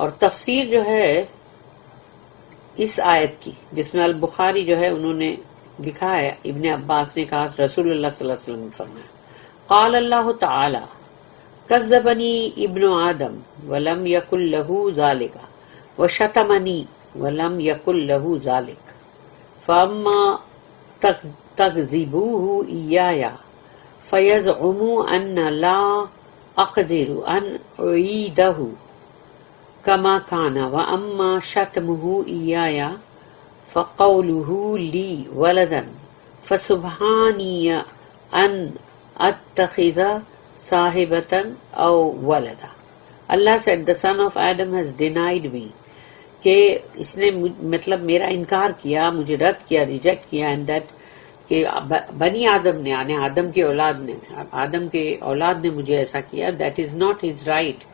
اور تفسیر جو ہے اس آیت کی، جس میں البخاری جو ہے انہوں نے لکھا ہے، ابن عباس نے کہا رسول اللہ صلی اللہ علیہ وسلم نے فرمایا قال اللہ تعالی کذبنی ابن آدم ولم یکن لہ ذالک وشتمنی ولم یکن لہ ذالک فاما تکذبوہ ایایا فیزعم ان لا اقدر ان اعیدہ کما کان واما شتمہ ایایا فقولہ لی ولدا فسبحانی ان اتخذ صاحبتا او ولدا. اللہ said the son of Adam has denied me کہ اس نے مطلب میرا انکار کیا، مجھے رد کیا، ریجیکٹ کیا، and that کہ بنی آدم نے یعنی آدم کے اولاد نے مجھے ایسا کیا. that is not his right،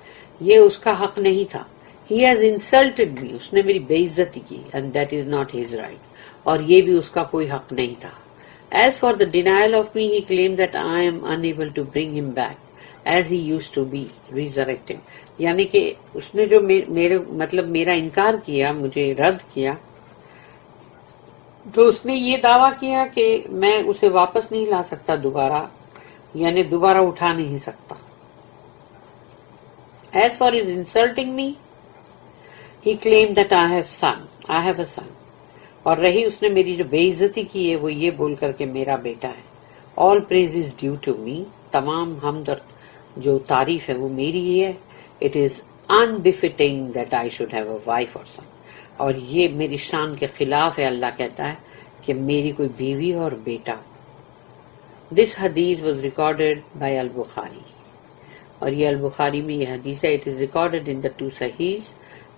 یہ اس کا حق نہیں تھا. he has insulted me، اس نے میری بے عزتی کی، and that is not his right، اور یہ بھی اس کا کوئی حق نہیں تھا. as for the denial of me he claimed that I am unable to bring him back as he used to be resurrected، یعنی کہ اس نے جو میرے مطلب میرا انکار کیا، مجھے رد کیا، تو اس نے یہ دعویٰ کیا کہ میں اسے واپس نہیں لا سکتا دوبارہ، یعنی دوبارہ اٹھا نہیں سکتا. as for his insulting me he claimed that I have a son، اور رہی اس نے میری جو بے عزتی کی ہے وہ یہ بول کر کے میرا بیٹا ہے. all praise is due to me، تمام حمد اور جو تعریف ہے وہ میری ہی ہے. it is unbefitting that I should have a wife or son، اور یہ میری شان کے خلاف ہے، اللہ کہتا ہے کہ میری کوئی بیوی اور بیٹا. this hadith was recorded by al-Bukhari، اور یہ البخاری میں یہ حدیث ہے. it is recorded in the two sahihs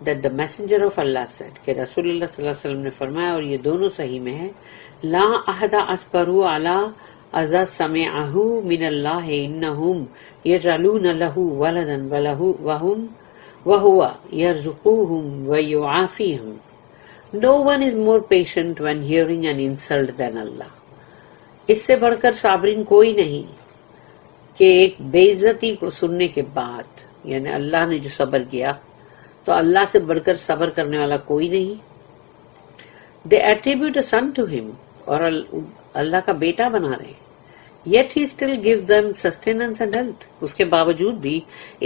that the messenger of Allah said، کہ رسول اللہ صلی اللہ علیہ وسلم نے فرمایا، اور یہ دونوں صحیح میں ہے، لا احد اصبر علی اذا سمعہ من اللہ انہم یجعلون لہ ولدا وہو یرزقوہم ویعافیہم. No one is more patient when hearing an insult than Allah، اس سے بڑھ کر صابرین کوئی نہیں کہ ایک بے عزتی کو سننے کے بعد، یعنی اللہ نے جو صبر کیا تو اللہ سے بڑھ کر صبر کرنے والا کوئی نہیں. They attribute a son to him، اور اللہ کا بیٹا بنا رہے ہیں. Yet he still gives them sustenance and health، اس کے باوجود بھی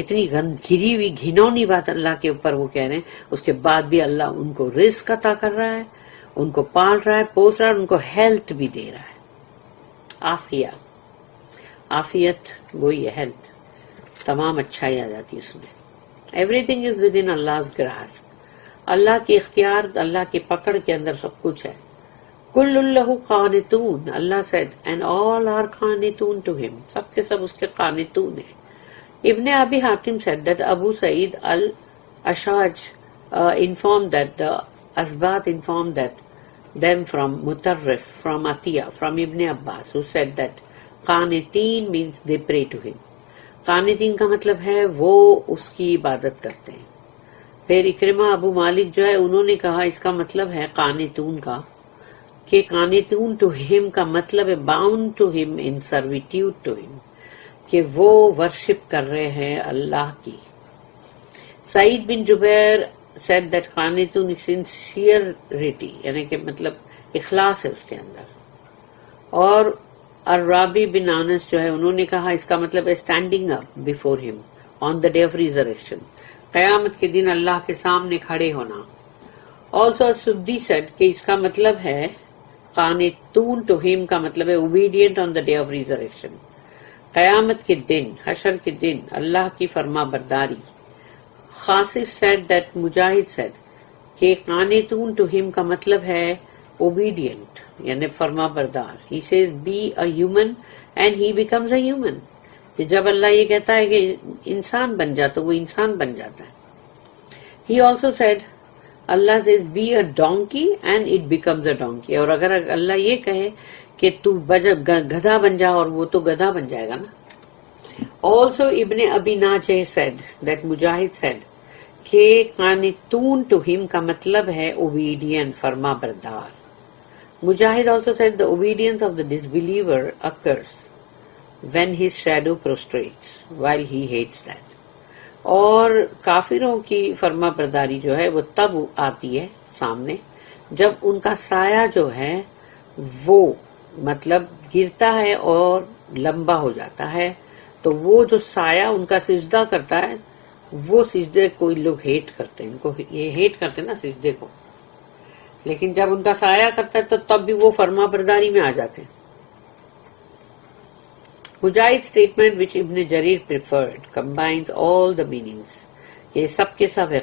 اتنی گھری ہوئی گھنونی بات اللہ کے اوپر وہ کہہ رہے ہیں، اس کے بعد بھی اللہ ان کو رزق عطا کر رہا ہے، ان کو پال رہا ہے، پوس رہا ہے، ان کو ہیلتھ بھی دے رہا ہے. عافیت وہی ہے، ہیلتھ، تمام اچھائی آ جاتی اس میں. Everything is within Allah's grasp، اللہ کی اختیار، اللہ کی پکڑ کے اندر سب کچھ ہے. کل اللہ قانتون، اللہ said and all are قانتون to him، سب کے سب اس کے قانتون ہیں. ابن ابی Hatim said that Abu Sa'id al-Ashaj informed that the Asbat informed that them from Mutarrif, from Atiyah, from Ibn Abbas, who said that قانتین means they pray to him. قانتین کا مطلب ہے وہ اس کی عبادت کرتے ہیں. پھر اکرمہ ابو مالک جو ہے انہوں نے کہا اس کا مطلب ہے قانتون کا، کہ قانتون ٹو ہم کا مطلب ہے باؤنڈ ٹو ہم ان سرویٹیوڈ ٹو ہم، کہ وہ ورشپ کر رہے ہیں اللہ کی. سعید بن جبیر said that قانتون is sincerity، یعنی کہ مطلب اخلاص ہے اس کے اندر. اور الرابی بن انس جو ہے انہوں نے کہا اس کا مطلب ہے اسٹینڈنگ اپ بفور ہم آن دا ڈے آف ریزریکشن، قیامت کے دن اللہ کے سامنے کھڑے ہونا. آلسو سدی said کہ اس کا مطلب ہے قانتون ٹو ہم کا مطلب ہے obedient on the day of resurrection, قیامت کے دن، حشر کے دن اللہ کی فرما برداری. خاصف said that مجاہد said کہ قانتون ٹو ہم کا مطلب ہے obedient، یعنی فرما بردار. He says be a human and he becomes a human، کہ جب اللہ یہ کہتا ہے کہ انسان بن جا تو وہ انسان بن جاتا ہے. He also said Allah says be a donkey and it becomes a donkey، اور اگر اللہ یہ کہے کہ تو گدھا بن جا اور وہ تو گدھا بن جائے گا نا. Also ابن ابی ناجح said that مجاہد said کہ قانتون ٹو ہم کا مطلب ہے obedient، فرما بردار. Mujahid also said the obedience of the disbeliever occurs when his shadow prostrates, while he hates that. اور کافروں کی فرما برداری جو ہے وہ تب آتی ہے سامنے جب ان کا سایہ جو ہے وہ مطلب گرتا ہے اور لمبا ہو جاتا ہے، تو وہ جو سایہ ان کا سجدہ کرتا ہے وہ سجدے کوئی لوگ ہیٹ کرتے ہیں، ان کو یہ ہیٹ کرتے ہیں نا سجدے کو، لیکن جب ان کا سایہ کرتا ہے تو تب بھی وہ فرما برداری میں آ جاتے ہیں۔ مجاہد اسٹیٹمنٹ وچ ابن جریر preferred combines all the meanings، یہ سب کے سب ہے۔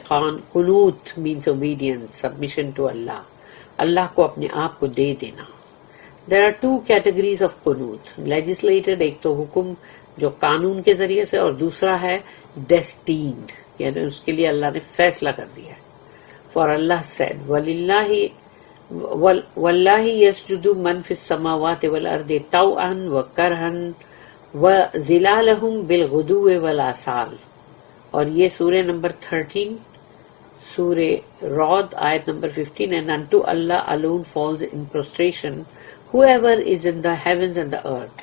قنوت means obedience، submission to اللہ، اللہ کو اپنے آپ کو دے دینا۔ There are two categories of قنوت، legislated، ایک تو حکم جو قانون کے ذریعے سے، اور دوسرا ہے destined، یعنی اس کے لیے اللہ نے فیصلہ کر دیا ہے۔ For Allah said وَاللَّهِ يَسْجُدُ مَنْ فِي السَّمَاوَاتِ وَالْأَرْضِ طَوْعًا وَكَرْهًا وَظِلَالَهُمْ بِالْغُدُوِّ وَالْآصَالِ، اور یہ سورہ نمبر 13 سورہ رعد آیت number 15، and unto Allah alone falls in prostration whoever is in the heavens and the earth،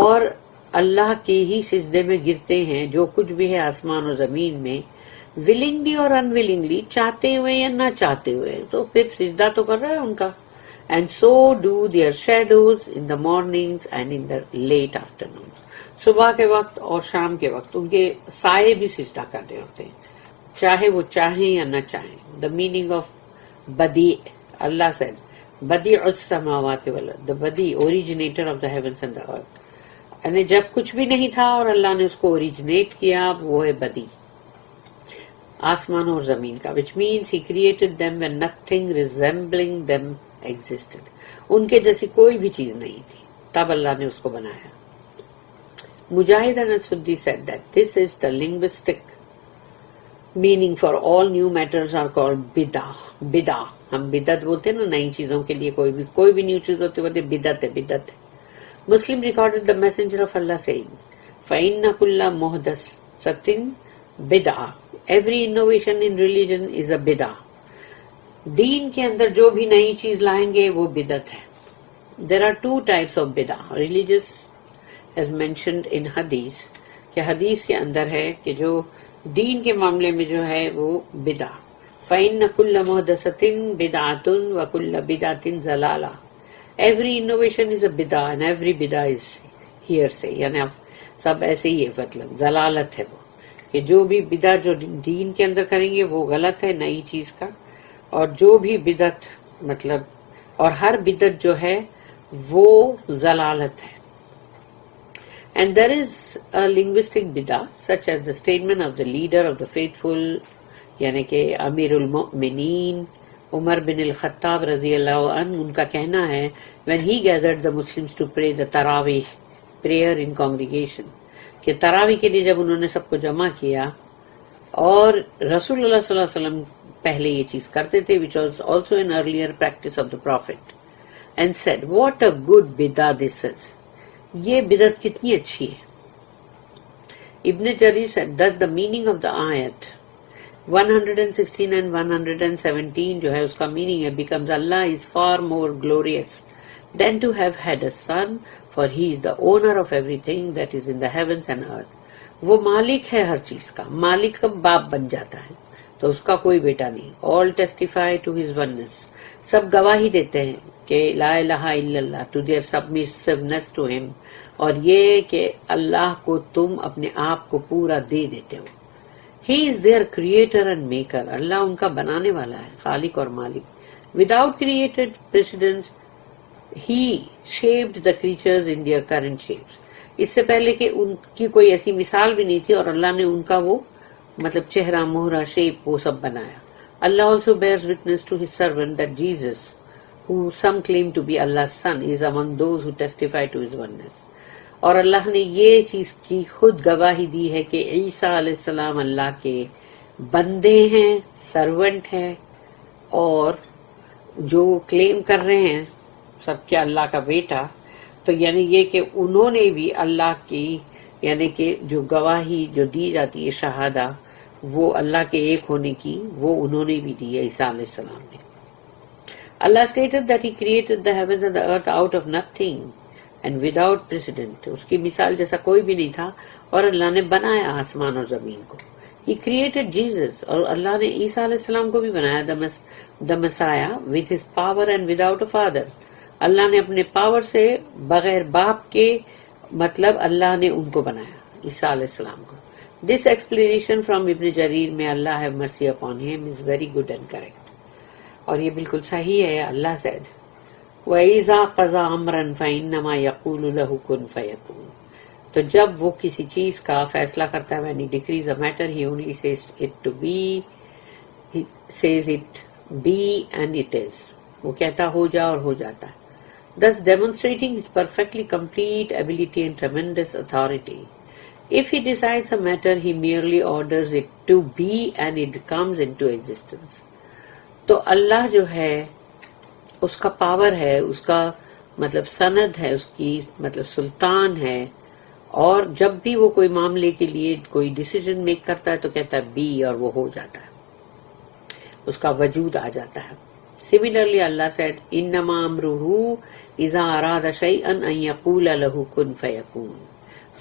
اور اللہ کے ہی سجدے میں گرتے ہیں جو کچھ بھی ہے آسمان و زمین میں، ولنگلی اور انولنگلی، چاہتے ہوئے یا نہ چاہتے ہوئے، تو پھر سجدہ تو کر رہا ہے ان کا۔ And so do their shadows in the mornings and in the late afternoons، صبح کے وقت اور شام کے وقت ان کے سائے بھی سجدہ کر رہے ہوتے ہیں، چاہے وہ چاہیں یا نہ چاہیں۔ The meaning of Badie, Allah said Badie السماوات والارض، the Badie, originator of the heavens and the earth، یعنی جب کچھ بھی نہیں تھا اور اللہ نے اس کو اوریجنیٹ کیا، وہ ہے بدیع، آسمان اور زمین کا، which means he created them when nothing resembling them existed، ان کے جیسی کوئی بھی چیز نہیں تھی، تب اللہ نے اس کو بنایا۔ مجاہد السدی said that this is the linguistic meaning for all new matters are called بدع، ہم بدعت بولتے ہیں نا نئی چیزوں کے لیے، کوئی بھی نیو چیز ہوتی ہے بدعت ہے، بدعت ہے۔ Muslim recorded the messenger of Allah saying فَإِنَّ كُلَّ مُحْدَثَةٍ بِدْعَةٍ، every innovation in religion is a bid'ah، دین کے اندر جو بھی نئی چیز لائیں گے وہ بدعت ہے۔ There are two types of bid'ah، religious as mentioned in حدیث، کہ حدیث کے اندر ہے کہ جو دین کے معاملے میں جو ہے وہ بدعہ، فَإِنَّ كُلَّ مُحْدَثَةٍ بِدْعَةٌ وَكُلَّ بِدْعَةٍ ضَلَالَةٌ، every innovation is a bid'ah and every bid'ah is hearsay، یعنی سب ایسے ہی ہے، مطلب ضلالت ہے وہ، کہ جو بھی بدعت جو دین کے اندر کریں گے وہ غلط ہے نئی چیز کا، اور جو بھی بدعت مطلب اور ہر بدعت جو ہے وہ ضلالت ہے۔ And there is a linguistic bid'ah such as the statement of the leader of the faithful، یعنی کہ امیر المؤمنین عمر بن الخطاب رضی اللہ عنہ، ان کا کہنا ہے when he gathered the Muslims to pray the Tarawih prayer in congregation، کہ تراویح کے لیے جب انہوں نے سب کو جمع کیا، اور رسول اللہ صلی اللہ علیہ وسلم پہلے یہ چیز کرتے تھے، which was also an earlier practice of the Prophet، and said what a good bid'ah this is، یہ بدعت کتنی اچھی ہے۔ ابن جریر said thus the meaning of the ayat 116 and 117 جو ہے اس کا meaning ہے becomes Allah is far more glorious than to have had a son for he is the owner of everything that is in the heavens and earth، وہ مالک ہے ہر چیز کا، مالک کا باپ بن جاتا ہے تو اس کا کوئی بیٹا نہیں۔ all testify to his oneness، سب گواہی دیتے ہیں کہ لا الہ الا اللہ، to their submissiveness to him، اور یہ کہ اللہ کو تم اپنے آپ کو پورا دے دیتے ہو۔ He is their creator and maker، اللہ ان کا بنانے والا ہے، خالق اور مالک۔ Without created precedents he shaped the creatures in their current shapes، اس سے پہلے کہ ان کی کوئی ایسی مثال بھی نہیں تھی اور اللہ نے ان کا وہ مطلب چہرہ، مہرہ، شیپ وہ سب بنایا۔ Allah also bears witness to his servant that Jesus، who some claim to be Allah's son، is among those who testify to his oneness، اور اللہ نے یہ چیز کی خود گواہی دی ہے کہ عیسیٰ علیہ السلام اللہ کے بندے ہیں، سرونٹ ہیں، اور جو کلیم کر رہے ہیں سب کے اللہ کا بیٹا، تو یعنی یہ کہ انہوں نے بھی اللہ کی یعنی کہ جو گواہی جو دی جاتی ہے شہادہ وہ اللہ کے ایک ہونے کی، وہ انہوں نے بھی دی ہے عیسیٰ علیہ السلام نے۔ Allah stated that he created the heavens and the earth out of nothing and without precedent، اس کی مثال جیسا کوئی بھی نہیں تھا اور اللہ نے بنایا آسمان اور زمین کو۔ He created Jesus, اور اللہ نے عیسیٰ علیہ السلام کو بھی بنایا the Messiah with his power and without a father. اللہ نے اپنے پاور سے بغیر باپ کے مطلب اللہ نے ان کو بنایا عیسیٰ علیہ السلام کو. This explanation from Ibn Jarir, may Allah have mercy upon him, is very good and correct. اور یہ بالکل صحیح ہے. اللہ said وَإِذَا قَضَى أَمْرًا فَإِنَّمَا يَقُولُ لَهُ كُن فَيَكُونُ. تو جب وہ کسی چیز کا فیصلہ کرتا ہے when he decrees a matter, he only says it to be, he says it be and it is. وہ کہتا ہو جا اور ہو جاتا ہے. Thus demonstrating his perfectly complete ability and tremendous authority. If he decides a matter, he merely orders it to be and it comes into existence. تو اللہ جو ہے اس کا پاور ہے, اس کا مطلب سند ہے, اس کی مطلب سلطان ہے, اور جب بھی وہ کوئی معاملے کے لیے کوئی ڈیسیژن میک کرتا ہے تو کہتا ہے بی اور وہ ہو جاتا ہے, اس کا وجود آ جاتا ہے. Similarly, Allah said, إِنَّمَا أَمْرُهُ إِذَا أَرَادَ شَيْئًا أَن يَقُولَ لَهُ كُن فَيَكُونُ.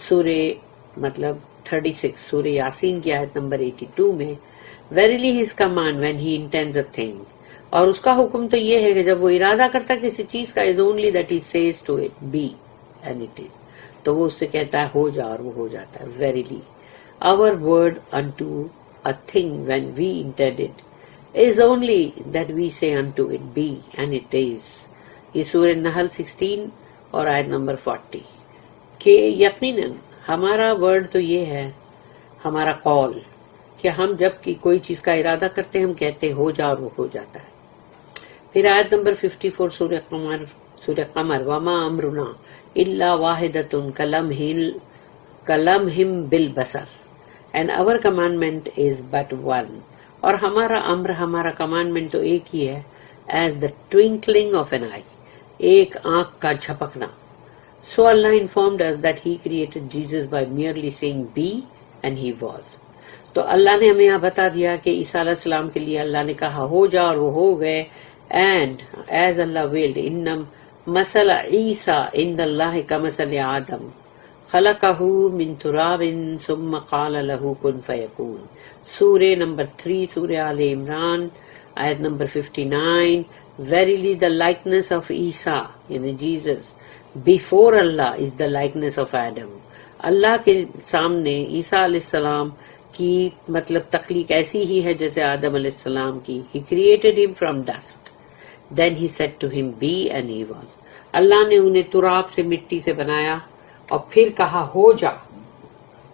سورہ مطلب 36 سورہ یاسین کی آیت نمبر 82 میں Verily his command when he intends a thing. اور اس کا حکم تو یہ ہے کہ جب وہ ارادہ کرتا کسی چیز کا is only that he says to it be and it is. تو وہ اس سے کہتا ہے ہو جا اور وہ ہو جاتا ہے. Verily, our word unto a thing when we intend it is only that we say unto it be and it is. یہ سورہ نحل 16 اور آیت نمبر 40 کہ یقیناً ہمارا ورڈ تو یہ ہے, ہمارا قول, کہ ہم جب کی کوئی چیز کا ارادہ کرتے ہیں ہم کہتے ہو جا اور وہ ہو جاتا ہے. پھر آیت نمبر 54 سورہ قمر وما امرنا الا واحدۃ کلمہم بالبصر and our commandment is but one. اور ہمارا امر, ہمارا کمانڈمنٹ تو ایک ہی ہے, as the twinkling of an eye, ایک آنکھ کا جھپکنا. So Allah informed us that he created Jesus by merely saying be and he was. تو اللہ نے ہمیں یہاں بتا دیا کہ عیسیٰ علیہ السلام کے لیے اللہ نے کہا ہو جا اور وہ ہو گئے. And as Allah willed, innam masala Isa inda Allah kamasali Adam خلقہ من تراب ثم قال له كن فيكون. سورہ نمبر 3 سورہ آل عمران آیت number 59. Verily the likeness of Isa, یعنی Jesus, before Allah is the likeness of Adam. اللہ کے سامنے عیسیٰ علیہ السلام کی مطلب تخلیق ایسی ہی ہے جیسے آدم علیہ السلام کی. He created him from dust. Then he said to him be and he was. اللہ نے انہیں تراب سے, مٹی سے بنایا اور پھر کہا ہو جا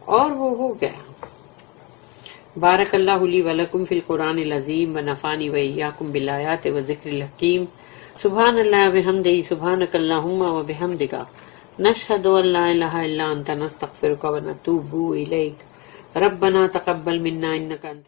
اور وہ ہو گیا. بارک اللہ لی ولکم فی القرآن العظیم ونفعنی وإیاکم بالآیات والذکر الحکیم. سبحان اللہ وبحمدہ سبحانک اللہم وبحمدک نشہد ان لا الہ الا انت نستغفرک ونتوب الیک. ربنا تقبل منا انک انت